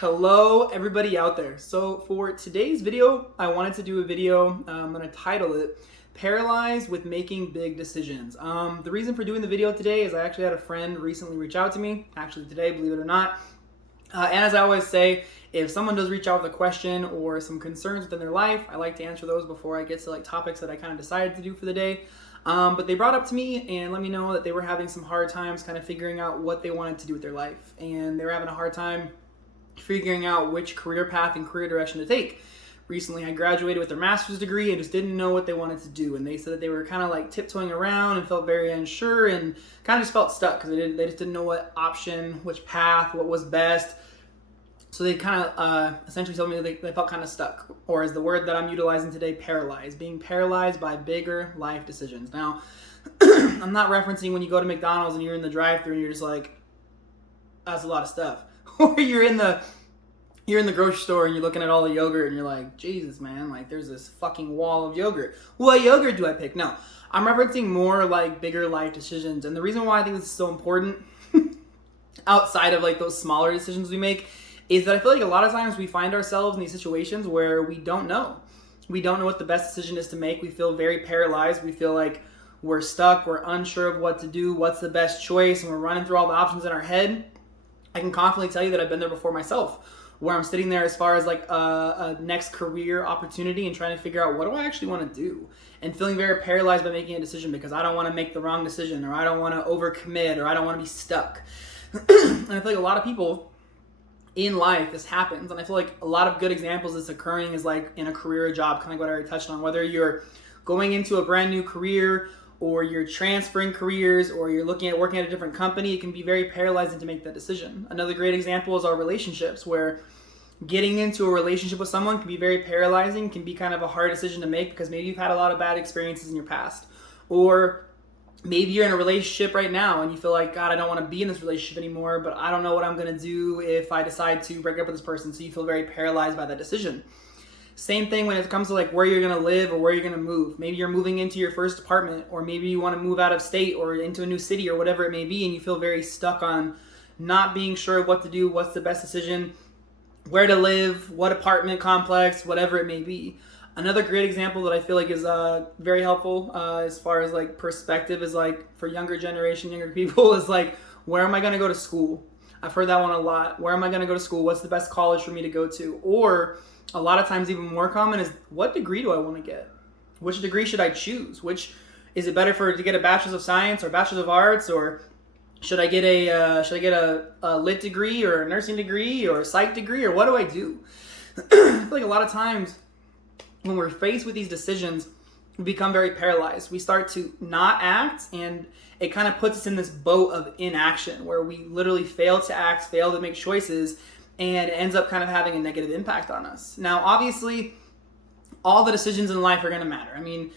Hello everybody out there. So for today's video, I wanted to do a video, I'm going to title it Paralyzed with Making Big Decisions. The reason for doing the video today is I actually had a friend recently reach out to me, actually today, believe it or not. And as I always say, if someone does reach out with a question or some concerns within their life, I like to answer those before I get to topics that I kind of decided to do for the day. But they brought up to me and let me know that they were having some hard times kind of figuring out what they wanted to do with their life. And they were having a hard time figuring out which career path and career direction to take. Recently, I graduated with their master's degree and just didn't know what they wanted to do. And they said that they were kind of tiptoeing around and felt very unsure and kind of just felt stuck because they just didn't know what option, which path, what was best. So they kind of essentially told me they felt kind of stuck, or as the word that I'm utilizing today, paralyzed, being paralyzed by bigger life decisions. Now, I'm not referencing when you go to McDonald's and you're in the drive-thru and you're just like, that's a lot of stuff. Or you're in the grocery store and you're looking at all the yogurt and you're like, Jesus, man, there's this fucking wall of yogurt. What yogurt do I pick? No, I'm referencing more bigger life decisions. And the reason why I think this is so important outside of those smaller decisions we make is that I feel like a lot of times we find ourselves in these situations where we don't know. We don't know what the best decision is to make. We feel very paralyzed. We feel like we're stuck. We're unsure of what to do, what's the best choice, and we're running through all the options in our head. I can confidently tell you that I've been there before myself, where I'm sitting there as far as a next career opportunity and trying to figure out what do I actually want to do, and feeling very paralyzed by making a decision because I don't want to make the wrong decision, or I don't want to overcommit, or I don't want to be stuck. And I feel like a lot of people in life, this happens, and I feel like a lot of good examples of this occurring is in a career or job, kind of what I already touched on, whether you're going into a brand new career or you're transferring careers, or you're looking at working at a different company. It can be very paralyzing to make that decision. Another great example is our relationships, where getting into a relationship with someone can be very paralyzing, can be kind of a hard decision to make because maybe you've had a lot of bad experiences in your past. Or maybe you're in a relationship right now and you feel like, God, I don't want to be in this relationship anymore, but I don't know what I'm going to do if I decide to break up with this person. So you feel very paralyzed by that decision. Same thing when it comes to where you're going to live or where you're going to move. Maybe you're moving into your first apartment, or maybe you want to move out of state or into a new city or whatever it may be, and you feel very stuck on not being sure what to do, what's the best decision, where to live, what apartment complex, whatever it may be. Another great example that I feel is very helpful as far as perspective is for younger generation, younger people is where am I going to go to school? I've heard that one a lot. Where am I going to go to school? What's the best college for me to go to? Or a lot of times even more common is, what degree do I want to get? Which degree should I choose? Which is it better to get a bachelor's of science or bachelor's of arts, or should I get a lit degree or a nursing degree or a psych degree, or what do I do? I feel like a lot of times when we're faced with these decisions, we become very paralyzed. We start to not act, and it kind of puts us in this boat of inaction where we literally fail to act, fail to make choices, and it ends up kind of having a negative impact on us. Now, obviously, all the decisions in life are going to matter. I mean,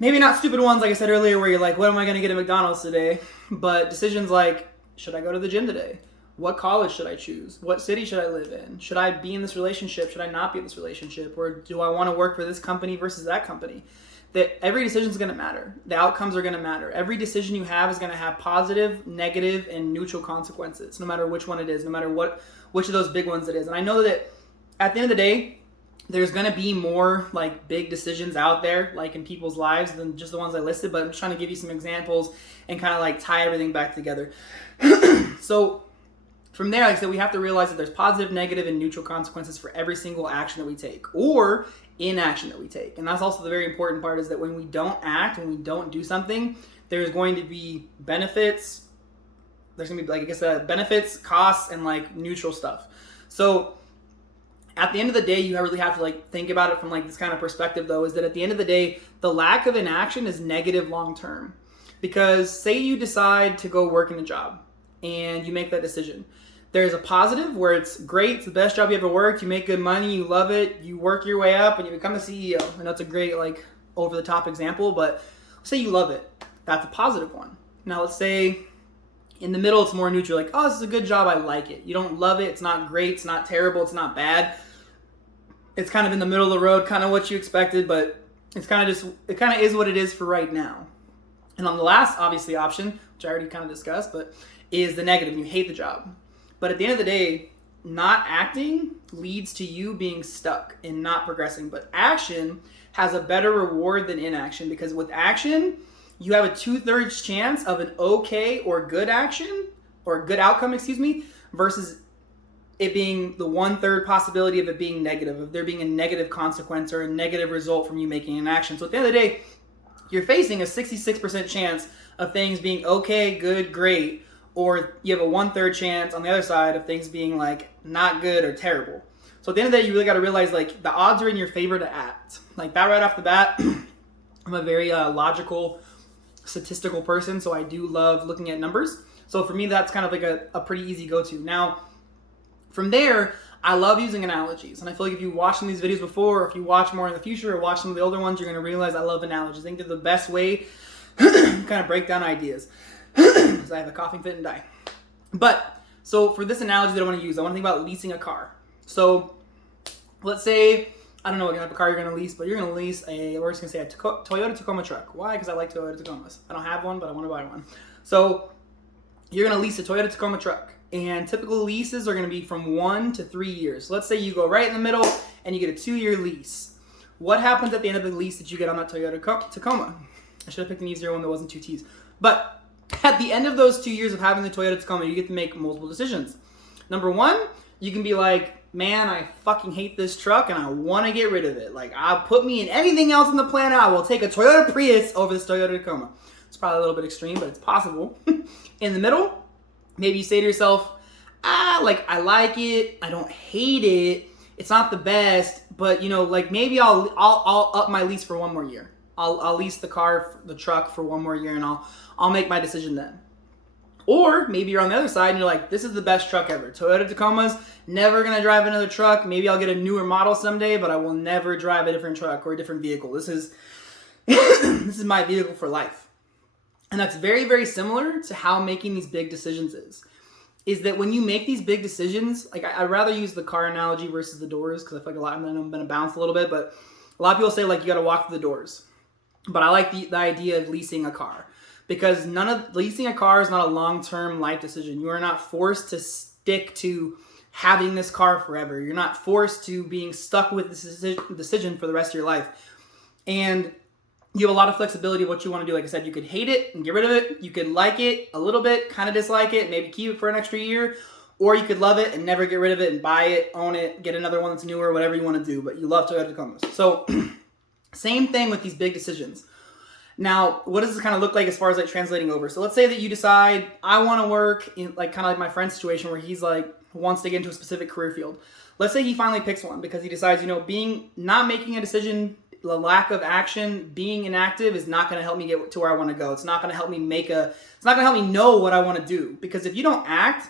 maybe not stupid ones, like I said earlier, where you're like, what am I going to get at McDonald's today? But decisions like, should I go to the gym today? What college should I choose? What city should I live in? Should I be in this relationship? Should I not be in this relationship? Or do I want to work for this company versus that company? That every decision is going to matter. The outcomes are going to matter. Every decision you have is going to have positive, negative, and neutral consequences, no matter which one it is, no matter which of those big ones it is. And I know that at the end of the day, there's going to be more big decisions out there in people's lives than just the ones I listed, but I'm just trying to give you some examples and kind of tie everything back together. So from there, like I said, we have to realize that there's positive, negative, and neutral consequences for every single action that we take or inaction that we take. And that's also the very important part, is that when we don't act, when we don't do something, there's going to be benefits. There's going to be benefits, costs, and neutral stuff. So at the end of the day, you really have to think about it from this kind of perspective, though, is that at the end of the day, the lack of inaction is negative long term. Because say you decide to go work in a job and you make that decision. There's a positive where it's great, it's the best job you ever worked, you make good money, you love it, you work your way up and you become a CEO. And that's a great over the top example, but say you love it. That's a positive one. Now let's say in the middle it's more neutral, oh, this is a good job, I like it. You don't love it, it's not great, it's not terrible, it's not bad. It's kind of in the middle of the road, kind of what you expected, but it kind of is what it is for right now. And on the last, obviously, option, which I already kind of discussed, but is the negative. You hate the job. But at the end of the day, not acting leads to you being stuck and not progressing. But action has a better reward than inaction, because with action, you have a 2/3 chance of an okay or good action or good outcome, versus it being the 1/3 possibility of it being negative, of there being a negative consequence or a negative result from you making an action. So at the end of the day, you're facing a 66% chance of things being okay, good, great, or you have a 1/3 chance on the other side of things being like not good or terrible. So at the end of the day, you really got to realize like the odds are in your favor to act. Like that right off the bat. I'm a very logical, statistical person, so I do love looking at numbers. So for me, that's kind of like a pretty easy go-to. Now, from there, I love using analogies. And I feel like if you watched some of these videos before, or if you watch more in the future or watch some of the older ones, you're going to realize I love analogies. I think they're the best way to kind of break down ideas. Because I have a coughing fit and die. But, so for this analogy that I want to use, I want to think about leasing a car. So, let's say, I don't know what type of car you're going to lease, but you're going to lease we're just going to say a Toyota Tacoma truck. Why? Because I like Toyota Tacomas. I don't have one, but I want to buy one. So, you're going to lease a Toyota Tacoma truck. And typical leases are going to be from 1 to 3 years. So let's say you go right in the middle and you get a 2-year lease. What happens at the end of the lease that you get on that Toyota Tacoma? I should have picked an easier one that wasn't 2 T's. But at the end of those 2 years of having the Toyota Tacoma, you get to make multiple decisions. Number one, you can be like, man, I fucking hate this truck and I want to get rid of it. Like, I'll put me in anything else on the planet. I will take a Toyota Prius over this Toyota Tacoma. It's probably a little bit extreme, but it's possible. In the middle, maybe you say to yourself, I like it. I don't hate it. It's not the best, but maybe I'll up my lease for 1 more year. I'll lease the truck for 1 more year, and I'll make my decision then. Or maybe you're on the other side and you're like, this is the best truck ever. Toyota Tacoma's, never gonna drive another truck. Maybe I'll get a newer model someday, but I will never drive a different truck or a different vehicle. This is this is my vehicle for life. And that's very, very similar to how making these big decisions is that when you make these big decisions, like I'd rather use the car analogy versus the doors, because I feel like I'm going to bounce a little bit, but a lot of people say like you got to walk through the doors. But I like the idea of leasing a car, because leasing a car is not a long-term life decision. You are not forced to stick to having this car forever. You're not forced to being stuck with this decision for the rest of your life. And you have a lot of flexibility of what you want to do. Like I said, you could hate it and get rid of it. You could like it a little bit, kind of dislike it, maybe keep it for an extra year. Or you could love it and never get rid of it and buy it, own it, get another one that's newer, whatever you want to do. But you love Toyota Tacomas. So same thing with these big decisions. Now, what does this kind of look like as far as like translating over? So let's say that you decide, I want to work in like kind of like my friend's situation where he's like wants to get into a specific career field. Let's say he finally picks one because he decides, not making a decision, the lack of action, being inactive is not going to help me get to where I want to go. It's not going to help me it's not going to help me know what I want to do. Because if you don't act,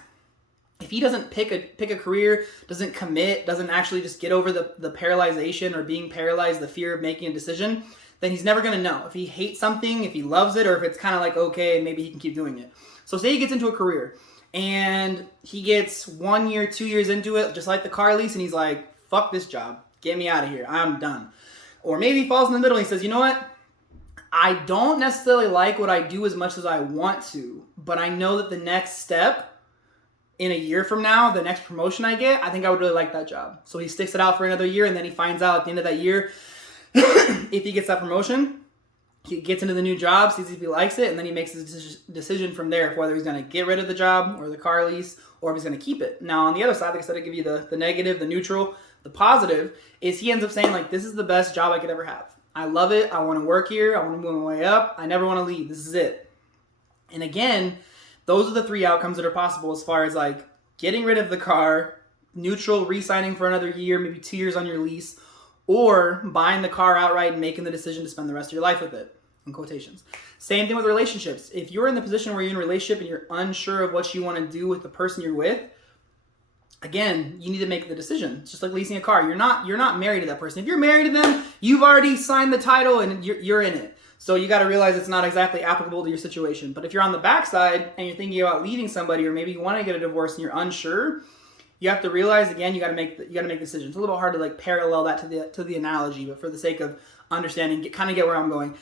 if he doesn't pick a career, doesn't commit, doesn't actually just get over the paralyzation or being paralyzed, the fear of making a decision, then he's never going to know if he hates something, if he loves it, or if it's kind of like, okay, maybe he can keep doing it. So say he gets into a career and he gets 1 year, 2 years into it, just like the car lease, and he's like, fuck this job. Get me out of here. I'm done. Or maybe he falls in the middle and he says, you know what? I don't necessarily like what I do as much as I want to, but I know that the next step in a year from now, the next promotion I get, I think I would really like that job. So he sticks it out for another year, and then he finds out at the end of that year, if he gets that promotion, he gets into the new job, sees if he likes it, and then he makes his decision from there of whether he's going to get rid of the job or the car lease, or if he's going to keep it. Now, on the other side, like I said, I give you the negative, the neutral. The positive is he ends up saying, like, this is the best job I could ever have. I love it. I want to work here. I want to move my way up. I never want to leave. This is it. And again, those are the 3 outcomes that are possible as far as like getting rid of the car, neutral, re-signing for another year, maybe 2 years on your lease, or buying the car outright and making the decision to spend the rest of your life with it, in quotations. Same thing with relationships. If you're in the position where you're in a relationship and you're unsure of what you want to do with the person you're with, again, you need to make the decision. It's just like leasing a car. You're not married to that person. If you're married to them, you've already signed the title and you're in it. So you got to realize it's not exactly applicable to your situation. But if you're on the backside and you're thinking about leaving somebody, or maybe you want to get a divorce and you're unsure, you have to realize, again, you got to make decisions. It's a little bit hard to like parallel that to the analogy, but for the sake of understanding, kind of get where I'm going.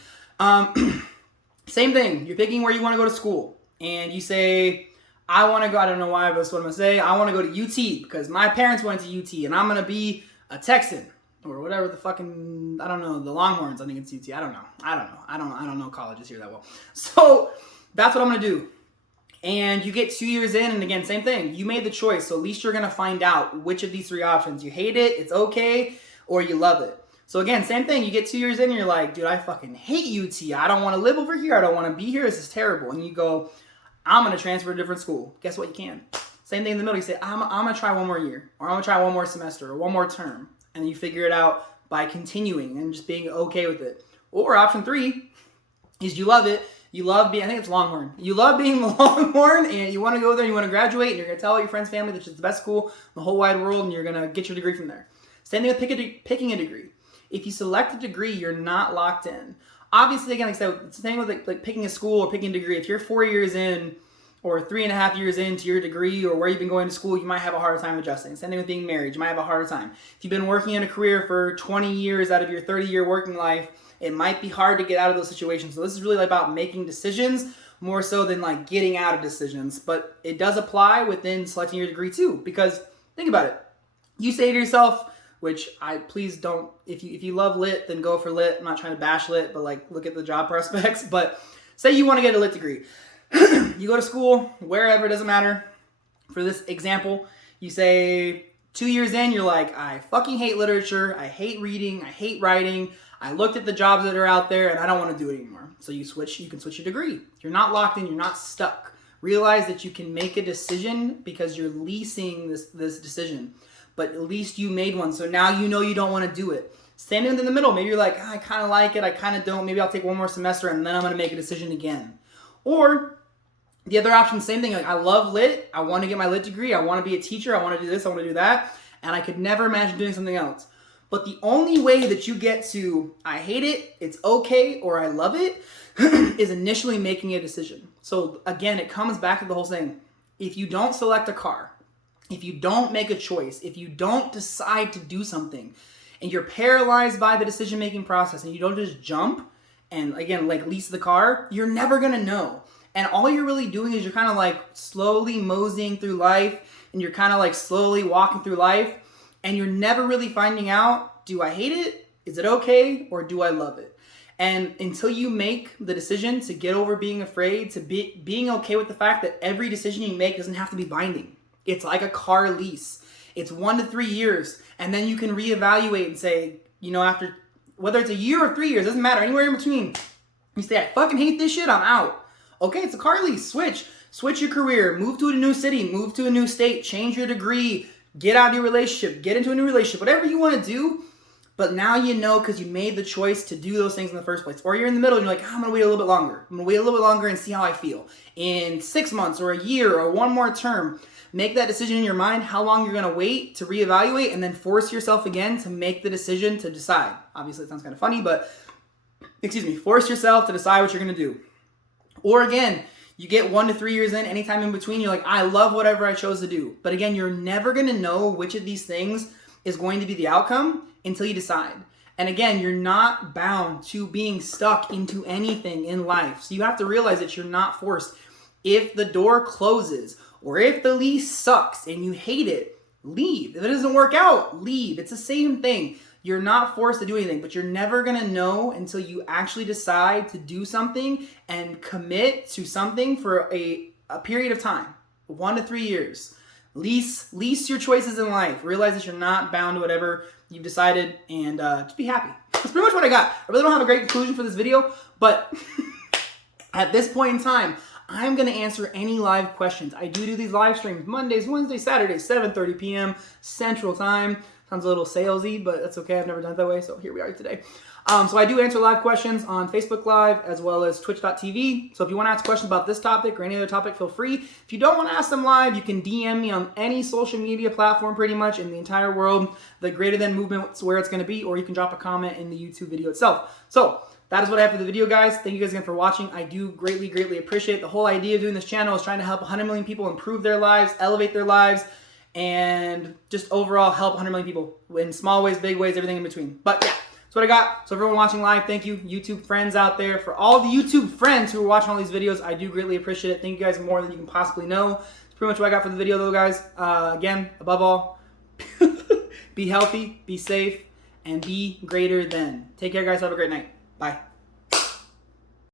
Same thing. You're picking where you want to go to school, and you say, I want to go, I don't know why, but that's what I'm going to say. I want to go to UT because my parents went to UT and I'm going to be a Texan or whatever the fucking, I don't know, the Longhorns. I think it's UT. I don't know. I don't know colleges here that well. So that's what I'm going to do. And you get 2 years in, and again, same thing. You made the choice, so at least you're going to find out which of these three options. You hate it, it's okay, or you love it. So again, same thing. You get 2 years in, and you're like, dude, I fucking hate UT. I don't want to live over here. I don't want to be here. This is terrible. And you go, I'm going to transfer to a different school. Guess what? You can. Same thing in the middle. You say, I'm going to try one more year, or I'm going to try one more semester, or one more term. And you figure it out by continuing and just being okay with it. Or option 3 is you love it. You love being, I think it's Longhorn. You love being the Longhorn and you want to go there and you want to graduate and you're going to tell all your friends, family that it's the best school in the whole wide world and you're going to get your degree from there. Same thing with picking a degree. If you select a degree, you're not locked in. Obviously, again, like I said, it's the same with like picking a school or picking a degree. If you're 4 years in or 3.5 years into your degree or where you've been going to school, you might have a harder time adjusting. Same thing with being married. You might have a harder time. If you've been working in a career for 20 years out of your 30-year working life, it might be hard to get out of those situations. So this is really about making decisions more so than like getting out of decisions. But it does apply within selecting your degree too. Because think about it. You say to yourself, which please don't, if you love lit, then go for lit. I'm not trying to bash lit, but like look at the job prospects. But say you want to get a lit degree. You go to school, wherever, it doesn't matter. For this example, you say 2 years in, you're like, I fucking hate literature. I hate reading. I hate writing. I looked at the jobs that are out there and I don't want to do it anymore. So you can switch your degree. You're not locked in, you're not stuck. Realize that you can make a decision because you're leasing this decision. But at least you made one. So now you know you don't want to do it. Standing in the middle, maybe you're like, I kind of like it, I kind of don't. Maybe I'll take one more semester and then I'm going to make a decision again. Or the other option, same thing. Like I love lit. I want to get my lit degree. I want to be a teacher. I want to do this. I want to do that. And I could never imagine doing something else. But the only way that you get to I hate it, it's okay, or I love it is initially making a decision. So again, it comes back to the whole thing. If you don't select a car, if you don't make a choice, if you don't decide to do something, and you're paralyzed by the decision-making process, and you don't just jump and again, like lease the car, you're never gonna know. And all you're really doing is you're kind of like slowly moseying through life, and you're kind of like slowly walking through life. And you're never really finding out, do I hate it? Is it okay? Or do I love it? And until you make the decision to get over being afraid, to being okay with the fact that every decision you make doesn't have to be binding. It's like a car lease. It's 1 to 3 years. And then you can reevaluate and say, you know, after, whether it's a year or 3 years, doesn't matter, anywhere in between. You say, I fucking hate this shit, I'm out. Okay, it's a car lease, switch your career, move to a new city, move to a new state, change your degree, get out of your relationship, get into a new relationship, whatever you want to do. But now you know because you made the choice to do those things in the first place. Or you're in the middle and you're like, I'm going to wait a little bit longer. I'm going to wait a little bit longer and see how I feel. In 6 months or a year or one more term, make that decision in your mind how long you're going to wait to reevaluate and then force yourself again to make the decision to decide. Obviously, it sounds kind of funny, but force yourself to decide what you're going to do. Or again, you get 1 to 3 years in, anytime in between, you're like, I love whatever I chose to do. But again, you're never going to know which of these things is going to be the outcome until you decide. And again, you're not bound to being stuck into anything in life. So you have to realize that you're not forced. If the door closes or if the lease sucks and you hate it, leave. If it doesn't work out, leave. It's the same thing. You're not forced to do anything, but you're never going to know until you actually decide to do something and commit to something for a period of time, 1 to 3 years. Lease your choices in life. Realize that you're not bound to whatever you've decided, and just be happy. That's pretty much what I got. I really don't have a great conclusion for this video, but at this point in time, I'm going to answer any live questions. I do these live streams Mondays, Wednesdays, Saturdays, 7:30 p.m. Central Time. Sounds a little salesy, but that's okay. I've never done it that way, so here we are today. So I do answer live questions on Facebook Live as well as twitch.tv. So if you want to ask questions about this topic or any other topic, feel free. If you don't want to ask them live, you can DM me on any social media platform pretty much in the entire world. The Greater Than movement is where it's going to be, or you can drop a comment in the YouTube video itself. So that is what I have for the video, guys. Thank you guys again for watching. I do greatly, greatly appreciate it. The whole idea of doing this channel is trying to help 100 million people improve their lives, elevate their lives, and just overall help 100 million people in small ways, big ways, everything in between. But yeah. what I got. So everyone watching live, thank you. YouTube friends out there, for all the YouTube friends who are watching all these videos, I do greatly appreciate it. Thank you guys more than you can possibly know. It's pretty much what I got for the video though, guys. Again, above all, be healthy, be safe, and be greater than. Take care, guys. Have a great night. Bye.